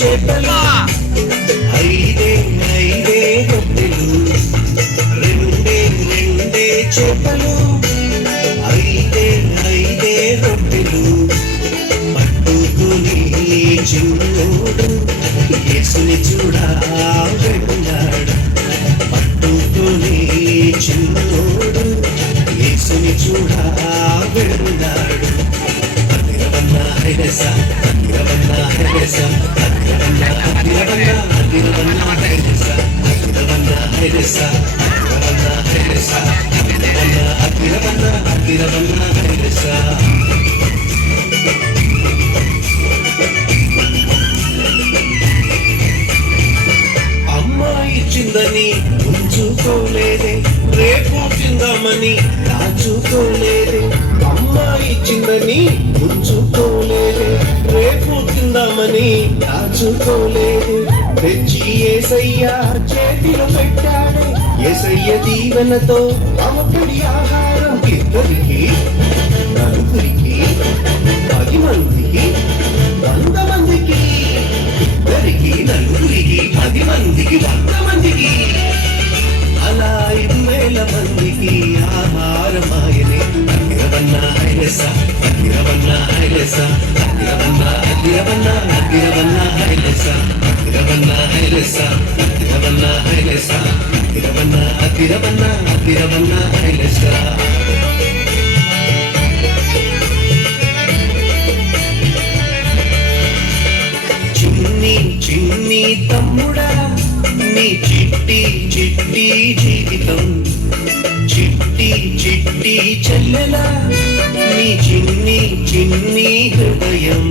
చేపలు ఐదే ఐదే రొట్టెలు రెండే రెండే చేపలు ఐదే ఐదే రొట్టెలు పట్టుకుని చిన్నోడు యేసుని చూడా వెళ్ళాడు. పట్టుకుని చిన్నోడు యేసుని చూడా వెళ్ళాడు. అదిరవన్న హైలెస అదిరవన్న హైలెస అదిరవన్న అదిరవన్న అదిరవన్న హైలెస అదిరవన్న హైలెస అదిరవన్న హైలెస అదిరవన్న అదిరవన్న అదిరవన్న హైలెస. ఇచ్చిందని ఉంచుకోలేదే రేపు తిందామని దాచుకోలేదే. అమ్మాయి ఇచ్చిందని ఉంచుకోలేదే రేపు తిందామని దాచుకోలేదే. తెచ్చి యేసయ్య చేతిలో పెట్టాడే యేసయ్య దీవెనతో అవకడి ఆహారం ఇద్దరికి నలుగురికి 10 మందికి 100 మందికి ఇద్దరికి నలుగురికి 10 మందికి 100 మందికి అలా 5,000 మందికి ఆహారమాయనే. అదిరవన్న హైలెస అదిరవన్న హైలెస అదిరవన్న అదిరవన్న అదిరవన్న హైలెస అదిరవన్న హైలెస అదిరవన్న హైలెస అదిరవన్న అదిరవన్న అదిరవన్న హైలెస. చిన్ని తమ్ముడా నీ చిట్టి చిట్టి జీవితం చిట్టి చిట్టి చెల్లెలా నీ చిన్ని చిన్ని హృదయం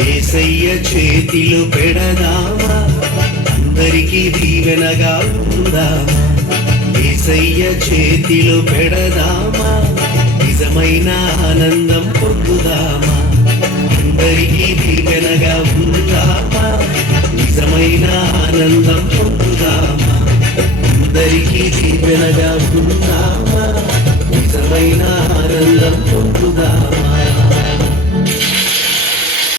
యేసయ్య చేతిలో పెడదామా అందరికీ దీవెనగా ఉందామా. యేసయ్య చేతిలో పెడదామా నిజమైన ఆనందం పొందుదామా. అందరికీ దీవెనగా ఉందామా నిజమైన ఆనందం పొందుదామా. అందరికీ దీవెనగా ఉందామా నిజమైన ఆనందం పొందుదామా.